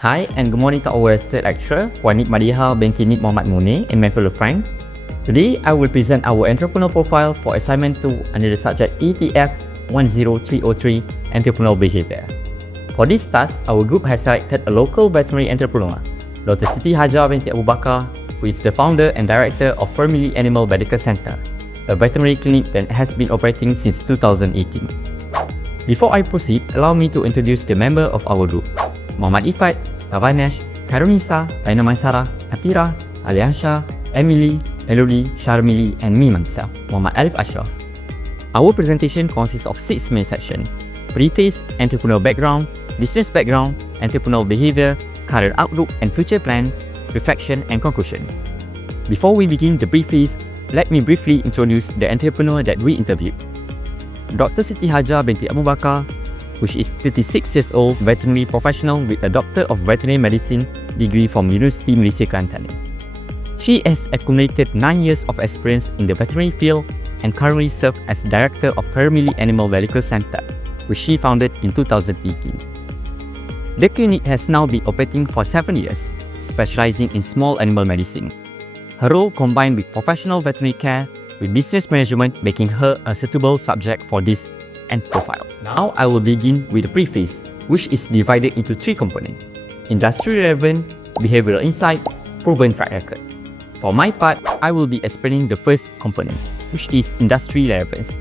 Hi and good morning to our third lecturer, Puan Madiha binti Muhammad Munir and my fellow friend. Today, I will present our entrepreneur profile for assignment 2 under the subject ATF10303 Entrepreneurial Behavior. For this task, our group has selected a local veterinary entrepreneur, Dr. Siti Hajar binti Abu Bakar, who is the founder and director of Furmily Animal Medical Centre, a veterinary clinic that has been operating since 2018. Before I proceed, allow me to introduce the member of our group. Muhammad Ifat, Tavanesh, Karunisa, Aina Maisara, Atira, Aliansha, Emily, Elodie, Sharmili, and me myself, Muhammad Arif Ashraf. Our presentation consists of 6 main sections: Preface, entrepreneurial background, business background, entrepreneurial behavior, career outlook and future plan, reflection and conclusion. Before we begin the preface, let me briefly introduce the entrepreneur that we interviewed. Dr. Siti Hajar binti Abu Bakar, which is 36 years old veterinary professional with a Doctor of Veterinary Medicine degree from Universiti Malaysia Kelantan. She has accumulated 9 years of experience in the veterinary field and currently serves as Director of Furmily Animal Medical Centre, which she founded in 2018. The clinic has now been operating for 7 years, specializing in small animal medicine. Her role combined with professional veterinary care with business management, making her a suitable subject for this and profile. Now I will begin with the preface, which is divided into 3 components: industry relevant, behavioral insight, proven track record. For my part, I will be explaining the first component, which is industry relevance.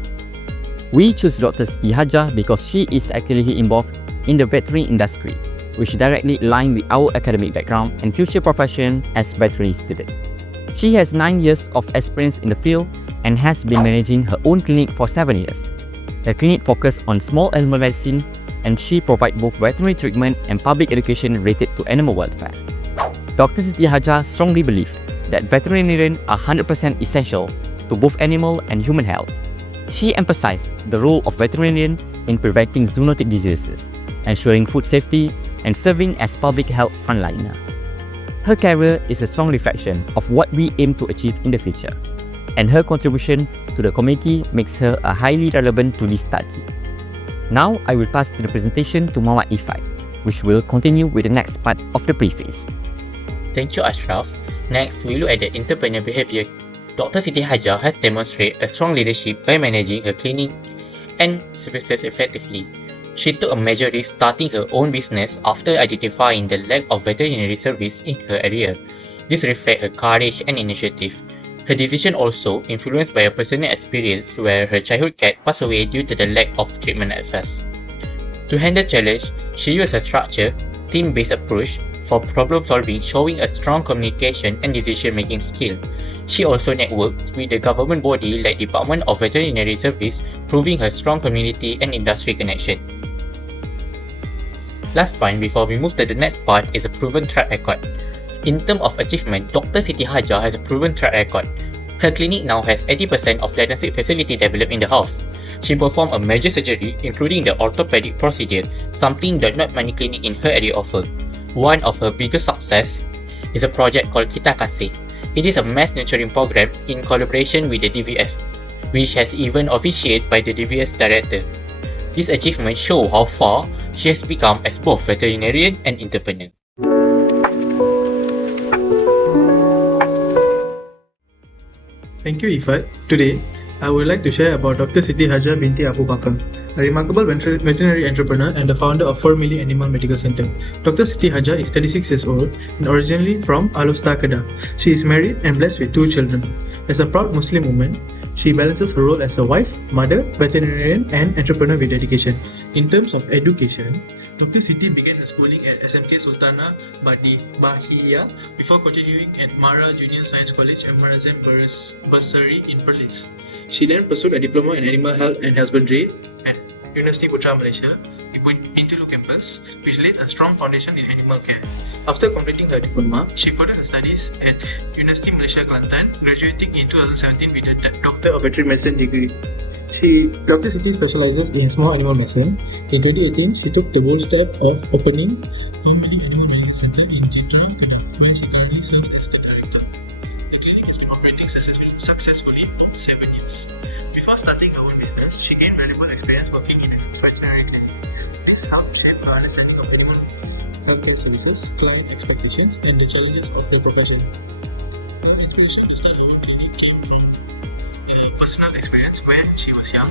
We choose Dr. Siti Hajar because she is actively involved in the veterinary industry, which directly aligns with our academic background and future profession as veterinary student. She has 9 years of experience in the field and has been managing her own clinic for 7 years. The clinic focuses on small animal medicine, and she provides both veterinary treatment and public education related to animal welfare. Dr. Siti Hajar strongly believes that veterinarians are 100% essential to both animal and human health. She emphasized the role of veterinarian in preventing zoonotic diseases, ensuring food safety, and serving as public health frontliner. Her career is a strong reflection of what we aim to achieve in the future, and her contribution to the community makes her a highly relevant to this study. Now, I will pass the presentation to Muhammad Ifat, which will continue with the next part of the preface. Thank you, Ashraf. Next, we look at the entrepreneurial behavior. Dr. Siti Hajar has demonstrated a strong leadership by managing her clinic and services effectively. She took a major risk starting her own business after identifying the lack of veterinary service in her area. This reflects her courage and initiative. Her decision also influenced by a personal experience where her childhood cat passed away due to the lack of treatment access. To handle challenge, she used a structured, team-based approach for problem solving, showing a strong communication and decision-making skill. She also networked with the government body like Department of Veterinary Service, proving her strong community and industry connection. Last point before we move to the next part is a proven track record. In terms of achievement, Dr. Siti Hajar has a proven track record. Her clinic now has 80% of diagnostic facility developed in the house. She performed a major surgery, including the orthopedic procedure, something that not many clinics in her area offer. One of her biggest success is a project called Kita Kasih. It is a mass nurturing program in collaboration with the DVS, which has even officiated by the DVS director. This achievement shows how far she has become as both veterinarian and entrepreneur. Thank you, Ifat. Today, I would like to share about Dr. Siti Hajar binti Abu Bakar, a remarkable veterinary entrepreneur and the founder of Furmily Animal Medical Centre. Dr. Siti Hajar is 36 years old and originally from Alustar, Kedah. She is married and blessed with 2 children. As a proud Muslim woman, she balances her role as a wife, mother, veterinarian, and entrepreneur with dedication. In terms of education, Dr. Siti began her schooling at SMK Sultana Bahia before continuing at Mara Junior Science College and Marazem Bursary in Perlis. She then pursued a diploma in animal health and husbandry at Universiti Malaysia Kelantan campus, which laid a strong foundation in animal care. After completing her diploma, she furthered her studies at Universiti Malaysia Kelantan, graduating in 2017 with a Doctor of Veterinary Medicine degree. Dr. Siti specializes in small animal medicine. In 2018, she took the bold step of opening Furmily Animal Medical Centre in Jeddah, Kedah, where she currently serves as the director. The clinic has been operating successfully for 7 years. Before starting her own business, she gained valuable experience working in a veterinary clinic. This helped shape her understanding of animal healthcare services, client expectations, and the challenges of the profession. Her inspiration to start her own clinic came from a personal experience when she was young.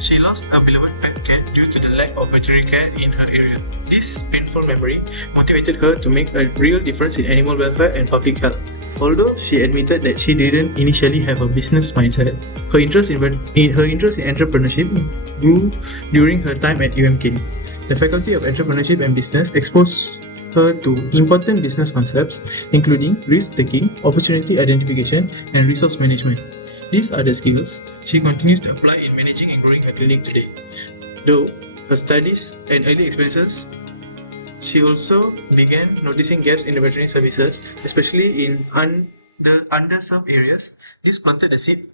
She lost a beloved pet cat due to the lack of veterinary care in her area. This painful memory motivated her to make a real difference in animal welfare and public health. Although she admitted that she didn't initially have a business mindset, her interest in entrepreneurship grew during her time at UMK. The Faculty of Entrepreneurship and Business exposed her to important business concepts, including risk-taking, opportunity identification, and resource management. These are the skills she continues to apply in managing and growing her clinic today. Though her studies and early experiences, she also began noticing gaps in the veterinary services, especially in the underserved areas. This planted the seed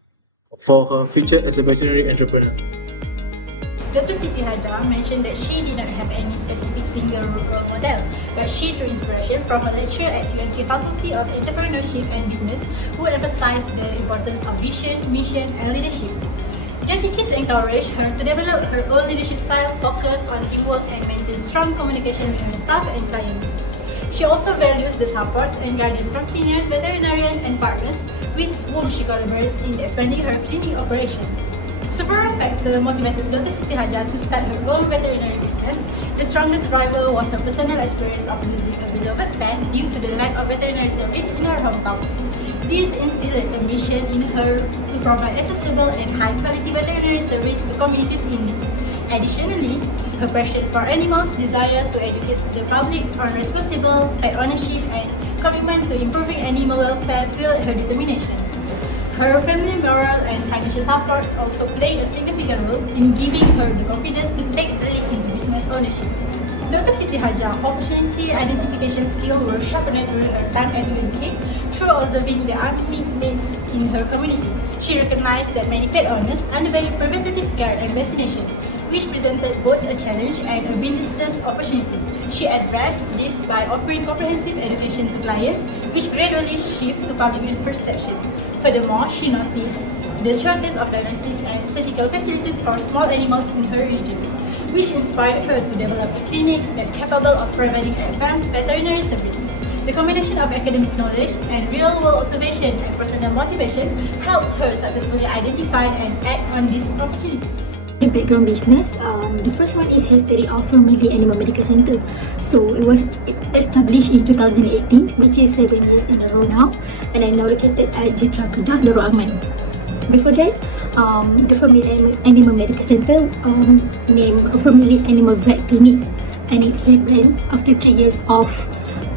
for her future as a veterinary entrepreneur. Dr. Siti Hajar mentioned that she did not have any specific single role model, but she drew inspiration from a lecturer at UNK Faculty of Entrepreneurship and Business who emphasized the importance of vision, mission, and leadership. Their teachings encouraged her to develop her own leadership style, focus on teamwork, and maintain strong communication with her staff and clients. She also values the supports and guidance from seniors, veterinarians, and partners with whom she collaborates in expanding her clinic operation. Several factors motivated Dr. Siti Hajar to start her own veterinary business. The strongest driver was her personal experience of losing a beloved pet due to the lack of veterinary service in her hometown. This instilled a mission in her to provide accessible and high-quality veterinary service to communities in need. Additionally, her passion for animals, desire to educate the public on responsible pet ownership, and commitment to improving animal welfare fueled her determination. Her family moral and financial supports also play a significant role in giving her the confidence to take the leap into business ownership. Dr. Siti Hajar opportunity identification skills were sharpened during her time at UNK through observing the unmet needs in her community. She recognized that many pet owners undervalue preventative care and vaccination, which presented both a challenge and a business opportunity. She addressed this by offering comprehensive education to clients, which gradually shift to public perception. Furthermore, she noticed the shortage of diagnostics and surgical facilities for small animals in her region, which inspired her to develop a clinic that capable of providing advanced veterinary service. The combination of academic knowledge and real-world observation and personal motivation helped her successfully identify and act on these opportunities. The background business, the first one is history of Furmily Animal Medical Centre. So it was established in 2018, which is 7 years in a row now, and I'm now located at Jitra Kedah, Darul Aman. Before that, the Furmily Animal Medical Centre named Furmily Animal Vet Clinic, and it's rebranded after 3 years of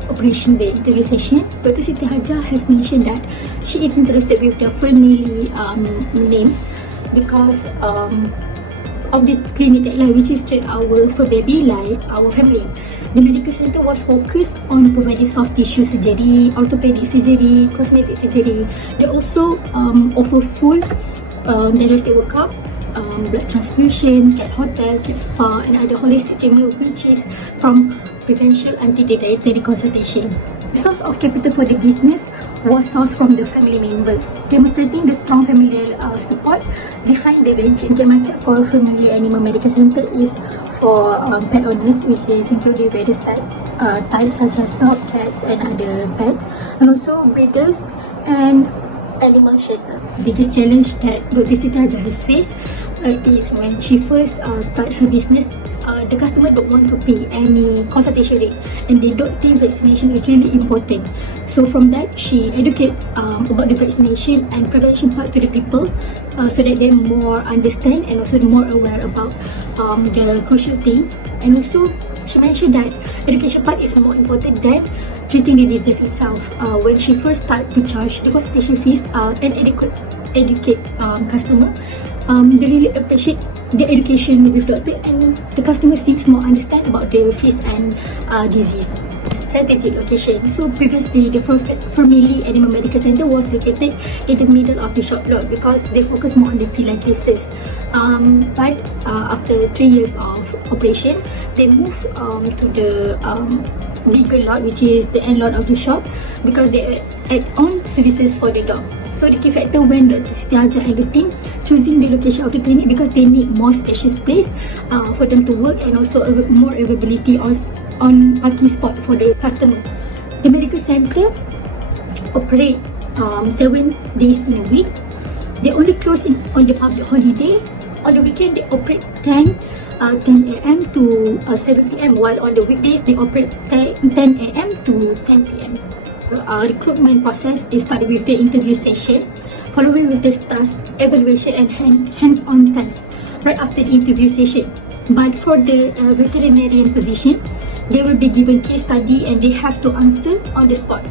operation the internalisation. Dr. Siti Hajar has mentioned that she is interested with the Furmily name because of the clinic tagline, which is treat our fur baby like our family. The medical center was focused on providing soft tissue surgery, orthopedic surgery, cosmetic surgery. They also offer full diagnostic workup, blood transfusion, cat hotel, cat spa, and other holistic treatment, which is from prevention until the dietary consultation. The source of capital for the business was sourced from the family members, demonstrating the strong familial support behind the venture. The market for Furmily Animal Medical Centre is for pet owners, which is including various types such as dog, cats, and other pets, and also breeders and animal shelter. The biggest challenge that Dr. Siti Hajar has faced is when she first started her business. The customer don't want to pay any consultation rate, and they don't think vaccination is really important. So from that, she educate about the vaccination and prevention part to the people, so that they more understand and also more aware about the crucial thing. And also, she mentioned that education part is more important than treating the disease itself. When she first started to charge the consultation fees and educate customer, they really appreciate the education with doctor, and the customer seems more understand about the fees and disease. Strategic location. So previously, the Furmily Animal Medical Centre was located in the middle of the shop lot because they focus more on the feline cases. But after 3 years of operation, they moved to the bigger lot, which is the end lot of the shop, because they add on services for the dog. So the key factor when Dr. Siti Hajar and the team choosing the location of the clinic, because they need more spacious place for them to work, and also more availability on parking spot for the customer. The medical centre operate 7 days in a week. They only close on the public holiday. On the weekend, they operate 10 a.m. to 7 p.m. while on the weekdays, they operate 10 a.m. to 10 p.m. Recruitment process is started with the interview session, following with the task evaluation and hands-on tests right after the interview session. But for the veterinarian position, they will be given case study and they have to answer on the spot.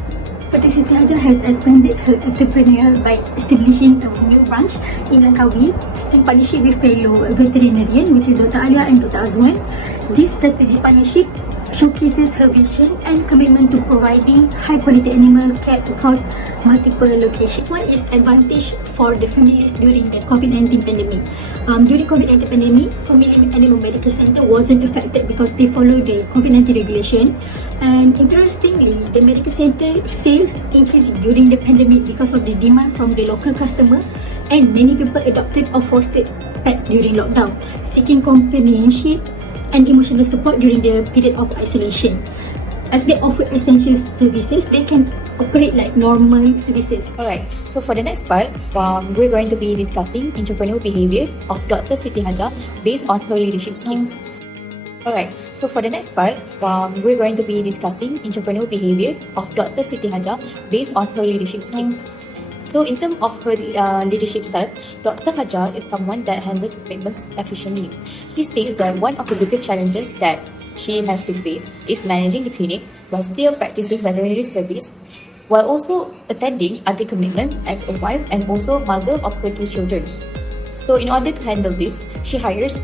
Dr. Siti Hajar has expanded her entrepreneurial by establishing a new branch in Langkawi in partnership with fellow veterinarian, which is Dr. Alia and Dr. Azwan. This strategic partnership showcases her vision and commitment to providing high quality animal care across multiple locations. One is advantage for the families during the COVID-19 pandemic. During COVID-19 pandemic, Furmily Animal Medical Centre wasn't affected because they follow the COVID-19 regulation. And interestingly, the medical centre sales increasing during the pandemic because of the demand from the local customer, and many people adopted or fostered pets during lockdown, seeking companionship and emotional support during the period of isolation. As they offer essential services, they can operate like normal services. Alright, so for the next part, we're going to be discussing entrepreneurial behavior of Dr. Siti Hajar based on her leadership skills. Alright, so for the next part, we're going to be discussing entrepreneurial behavior of Dr. Siti Hajar based on her leadership skills. So in terms of her leadership style, Dr. Hajar is someone that handles commitments efficiently. He states that one of the biggest challenges that she has to face is managing the clinic while still practicing veterinary service, while also attending other commitments as a wife and also mother of her 2 children. So in order to handle this, she hires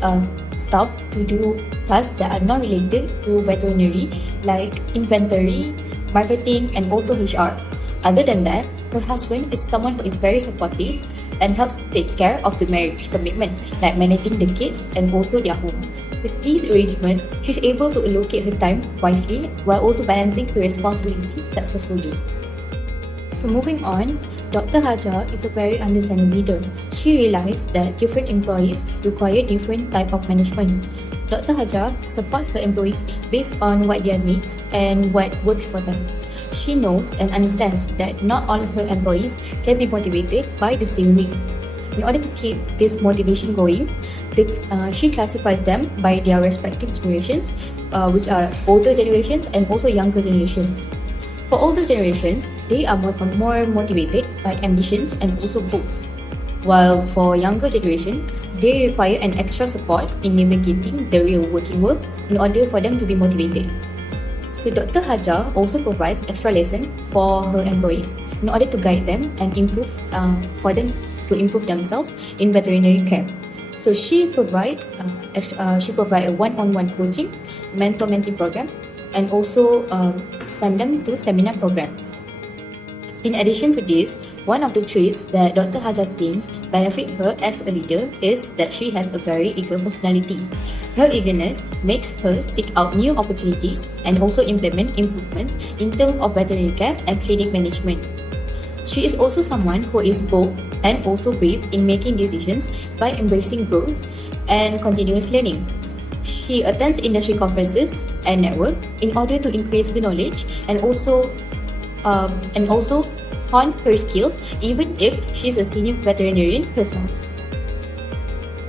staff to do tasks that are not related to veterinary, like inventory, marketing, and also HR. Other than that, her husband is someone who is very supportive and helps take care of the marriage commitment, like managing the kids and also their home. With these arrangements, she's able to allocate her time wisely while also balancing her responsibilities successfully. So moving on, Dr. Hajar is a very understanding leader. She realized that different employees require different type of management. Dr. Hajar supports her employees based on what their needs and what works for them. She knows and understands that not all her employees can be motivated by the same way. In order to keep this motivation going, she classifies them by their respective generations, which are older generations and also younger generations. For older generations, they are more motivated by ambitions and also goals, while for younger generation, they require an extra support in navigating the real working world in order for them to be motivated. So Dr. Hajar also provides extra lessons for her employees in order to guide them and for them to improve themselves in veterinary care. So she provide a one-on-one coaching, mentor-mentee program, and also send them to seminar programs. In addition to this, one of the traits that Dr. Hajar thinks benefit her as a leader is that she has a very eager personality. Her eagerness makes her seek out new opportunities and also implement improvements in terms of veterinary care and clinic management. She is also someone who is bold and also brave in making decisions by embracing growth and continuous learning. She attends industry conferences and network in order to increase her knowledge and also hone her skills even if she's a senior veterinarian herself.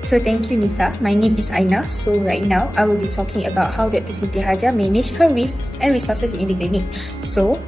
So thank you, Nisa. My name is Aina. So right now, I will be talking about how Dr. Siti Hajar manage her risk and resources in the clinic. So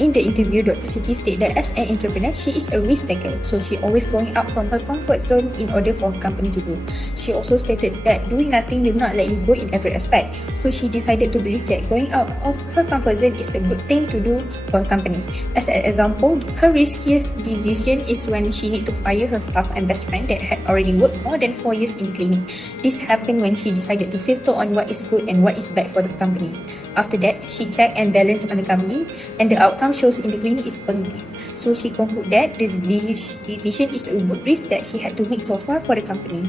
in the interview, Dr. Siti stated that as an entrepreneur, she is a risk taker. So she always going out from her comfort zone in order for her company to grow. She also stated that doing nothing will not let you grow in every aspect. So she decided to believe that going out of her comfort zone is a good thing to do for her company. As an example, her riskiest decision is when she need to fire her staff and best friend that had already worked more than 4 years in the clinic. This happened when she decided to filter on what is good and what is bad for the company. After that, she checked and balanced on the company, and the outcome shows in the clinic is positive. So she concluded that this decision is a good risk that she had to make so far for the company.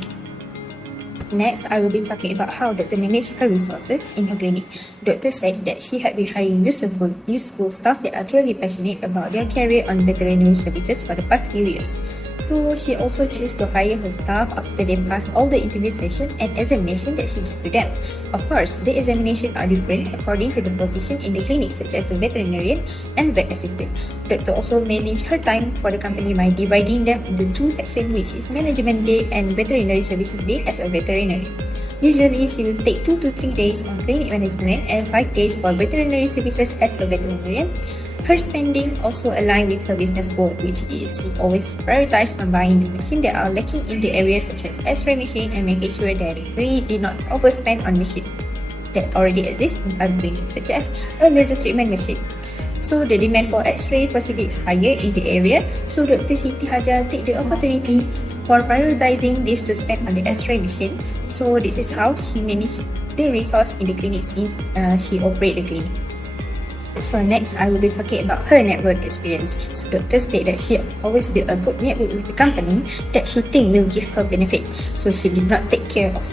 Next, I will be talking about how Dr. managed her resources in her clinic. Dr. said that she had been hiring useful staff that are truly passionate about their career on veterinary services for the past few years. So she also chose to hire her staff after they pass all the interview session and examination that she gave to them. Of course, the examination are different according to the position in the clinic, such as a veterinarian and vet assistant. Doctor also managed her time for the company by dividing them into two sections, which is management day and veterinary services day as a veterinarian. Usually, she will take 2 to 3 days on clinic management and 5 days for veterinary services as a veterinarian. Her spending also aligned with her business goal, which is she always prioritized on buying the machines that are lacking in the areas such as X-ray machine and making sure that the clinic did not overspend on machines that already exist in other clinics, such as a laser treatment machine. So the demand for X-ray procedure is higher in the area, so Dr. Siti Hajar take the opportunity for prioritizing this to spend on the X-ray machine. So this is how she managed the resource in the clinic since she operate the clinic. So next, I will be talking about her network experience. So doctor state that she always built a good network with the company that she think will give her benefit. So she did not take care of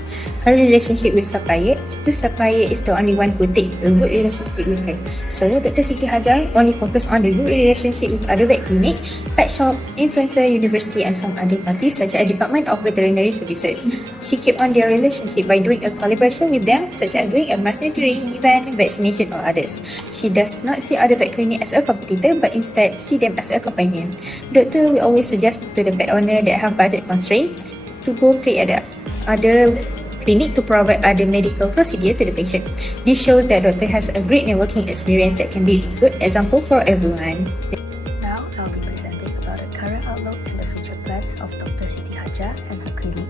her relationship with supplier. The supplier is the only one who take a good relationship with her. So Dr. Siti Hajar only focus on the good relationship with other vet clinic, pet shop, influencer, university and some other parties such as Department of Veterinary Services. She keep on their relationship by doing a collaboration with them such as doing a mass nurturing, event, vaccination or others. She does not see other vet clinic as a competitor but instead see them as a companion. Doctor will always suggest to the pet owner that have budget constraint to go create other clinic to provide other medical procedure to the patient. This shows that doctor has a great networking experience that can be a good example for everyone. Now I'll be presenting about the current outlook and the future plans of Dr. Siti Hajar and her clinic.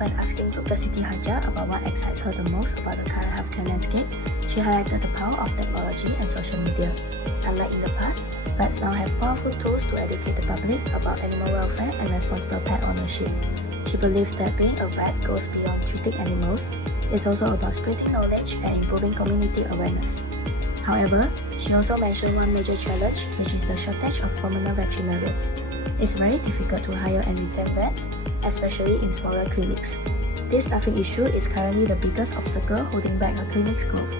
When asking Dr. Siti Hajar about what excites her the most about the current healthcare landscape, she highlighted the power of technology and social media. Unlike in the past, vets now have powerful tools to educate the public about animal welfare and responsible pet ownership. She believes that being a vet goes beyond treating animals. It's also about spreading knowledge and improving community awareness. However, she also mentioned one major challenge, which is the shortage of permanent veterinarians. It's very difficult to hire and retain vets, especially in smaller clinics. This staffing issue is currently the biggest obstacle holding back her clinic's growth.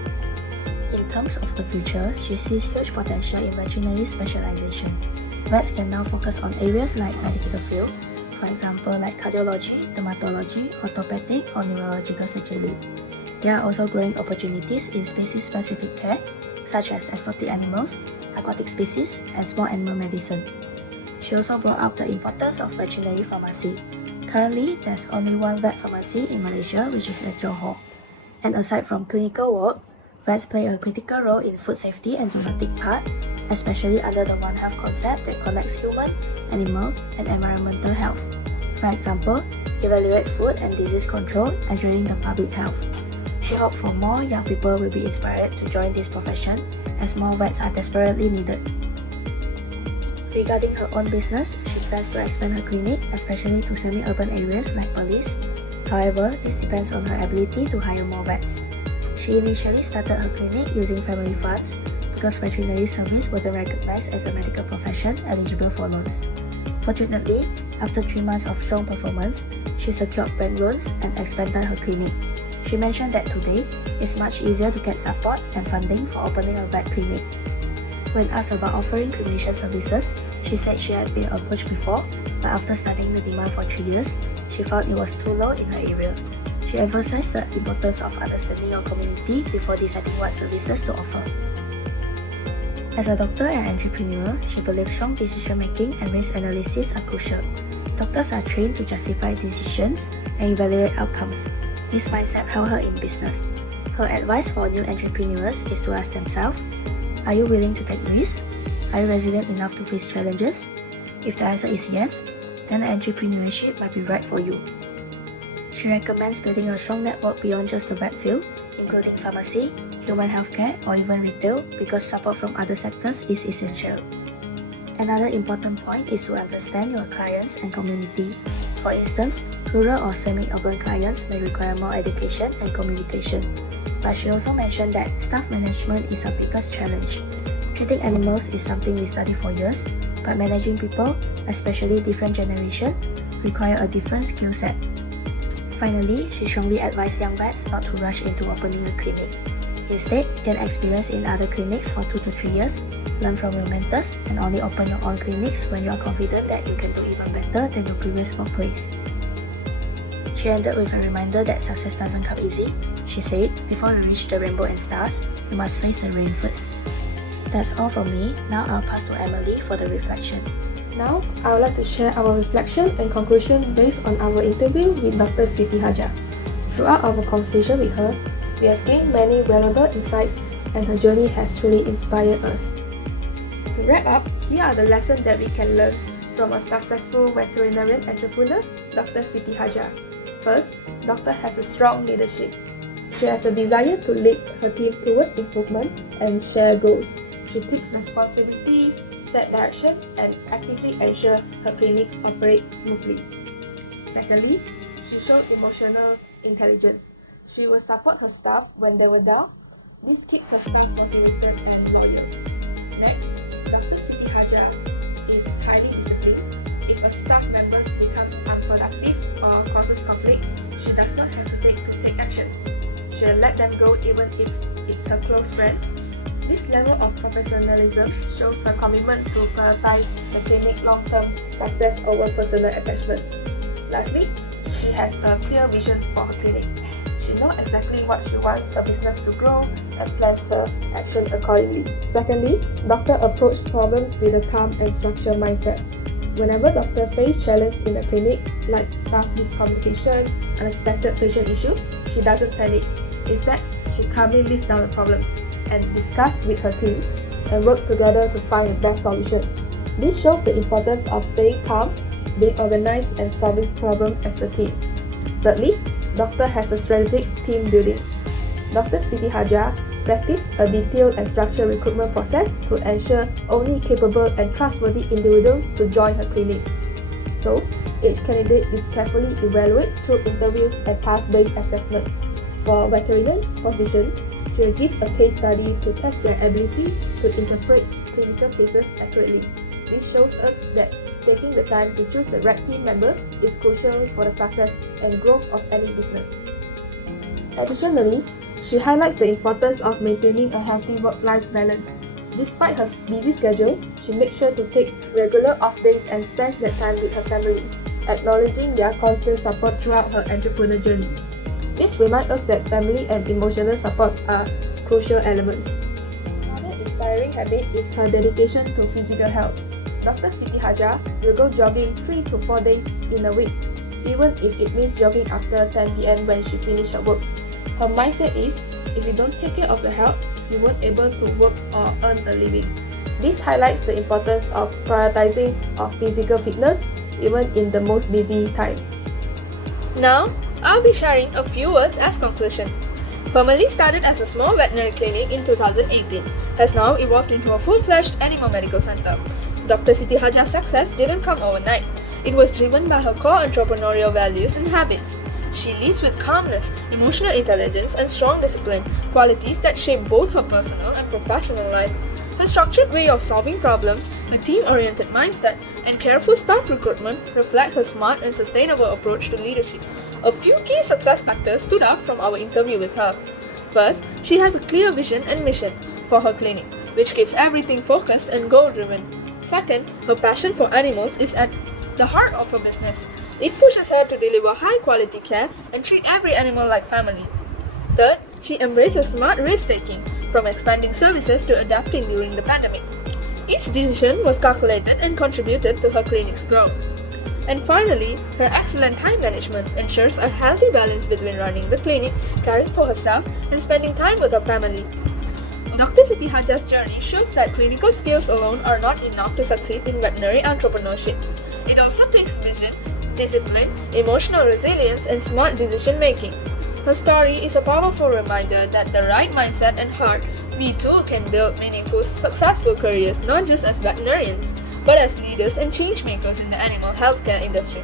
In terms of the future, she sees huge potential in veterinary specialization. Vets can now focus on areas like medical field, for example like cardiology, dermatology, orthopedic or neurological surgery. There are also growing opportunities in species-specific care, such as exotic animals, aquatic species, and small animal medicine. She also brought up the importance of veterinary pharmacy. Currently, there's only one vet pharmacy in Malaysia, which is at Johor. And aside from clinical work, vets play a critical role in food safety and zoonotic part, especially under the One Health concept that connects human, animal, and environmental health. For example, evaluate food and disease control, ensuring the public health. She hopes for more young people will be inspired to join this profession, as more vets are desperately needed. Regarding her own business, she plans to expand her clinic, especially to semi-urban areas like Perlis. However, this depends on her ability to hire more vets. She initially started her clinic using family funds because veterinary service wasn't recognized as a medical profession eligible for loans. Fortunately, after 3 months of strong performance, she secured bank loans and expanded her clinic. She mentioned that today, it's much easier to get support and funding for opening a vet clinic. When asked about offering cremation services, she said she had been approached before, but after studying the demand for 3 years, she found it was too low in her area. She emphasized the importance of understanding your community before deciding what services to offer. As a doctor and entrepreneur, she believes strong decision-making and risk analysis are crucial. Doctors are trained to justify decisions and evaluate outcomes. This mindset helps her in business. Her advice for new entrepreneurs is to ask themselves, are you willing to take risks? Are you resilient enough to face challenges? If the answer is yes, then entrepreneurship might be right for you. She recommends building a strong network beyond just the vet field, including pharmacy, human healthcare, or even retail, because support from other sectors is essential. Another important point is to understand your clients and community. For instance, rural or semi-urban clients may require more education and communication. But she also mentioned that staff management is her biggest challenge. Treating animals is something we study for years, but managing people, especially different generations, require a different skill set. Finally, she strongly advised young vets not to rush into opening a clinic. Instead, gain experience in other clinics for 2 to 3 years, learn from your mentors, and only open your own clinics when you are confident that you can do even better than your previous workplace. She ended with a reminder that success doesn't come easy. She said, before we reach the rainbow and stars, you must face the rain first. That's all from me. Now I'll pass to Emily for the reflection. Now, I would like to share our reflection and conclusion based on our interview with Dr. Siti Hajar. Throughout our conversation with her, we have gained many valuable insights and her journey has truly inspired us. To wrap up, here are the lessons that we can learn from a successful veterinarian entrepreneur, Dr. Siti Hajar. First, Doctor has a strong leadership. She has a desire to lead her team towards improvement and share goals. She takes responsibilities, set direction, and actively ensure her clinics operate smoothly. Secondly, she showed emotional intelligence. She will support her staff when they were down. This keeps her staff motivated and loyal. Next, Dr. Siti Hajar is highly disciplined. If a staff member becomes unproductive or causes conflict, she does not hesitate to take action. She will let them go even if it's her close friend. This level of professionalism shows her commitment to prioritize the clinic's long-term success over personal attachment. Lastly, she has a clear vision for her clinic. She knows exactly what she wants her business to grow and plans her action accordingly. Secondly, Doctor approached problems with a calm and structured mindset. Whenever Doctor faced challenges in the clinic, like staff miscommunication, unexpected patient issue, she doesn't panic. Instead, she calmly lists down the problems and discuss with her team and work together to find the best solution. This shows the importance of staying calm, being organized, and solving problems as a team. Thirdly, Doctor has a strategic team building. Dr. Siti Hajar practiced a detailed and structured recruitment process to ensure only capable and trustworthy individuals to join her clinic. So, each candidate is carefully evaluated through interviews and task-based assessment. For veterinarian position, she will give a case study to test their ability to interpret clinical cases accurately. This shows us that taking the time to choose the right team members is crucial for the success and growth of any business. Additionally, she highlights the importance of maintaining a healthy work-life balance. Despite her busy schedule, she makes sure to take regular off days and spends that time with her family, acknowledging their constant support throughout her entrepreneur journey. This reminds us that family and emotional support are crucial elements. Another inspiring habit is her dedication to physical health. Dr. Siti Hajar will go jogging 3 to 4 days in a week, even if it means jogging after 10 p.m. when she finishes her work. Her mindset is, if you don't take care of your health, you won't be able to work or earn a living. This highlights the importance of prioritizing of physical fitness even in the most busy time. Now, I'll be sharing a few words as conclusion. Furmily started as a small veterinary clinic in 2018, has now evolved into a full-fledged animal medical center. Dr. Siti Hajar's success didn't come overnight. It was driven by her core entrepreneurial values and habits. She leads with calmness, emotional intelligence, and strong discipline, qualities that shape both her personal and professional life. Her structured way of solving problems, her team-oriented mindset, and careful staff recruitment reflect her smart and sustainable approach to leadership. A few key success factors stood out from our interview with her. First, she has a clear vision and mission for her clinic, which keeps everything focused and goal-driven. Second, her passion for animals is at the heart of her business. It pushes her to deliver high-quality care and treat every animal like family. Third, she embraces smart risk-taking, from expanding services to adapting during the pandemic. Each decision was calculated and contributed to her clinic's growth. And finally, her excellent time management ensures a healthy balance between running the clinic, caring for herself, and spending time with her family. Dr. Siti Hajar's journey shows that clinical skills alone are not enough to succeed in veterinary entrepreneurship. It also takes vision, discipline, emotional resilience, and smart decision-making. Her story is a powerful reminder that the right mindset and heart, we too can build meaningful, successful careers not just as veterinarians, but as leaders and change makers in the animal healthcare industry.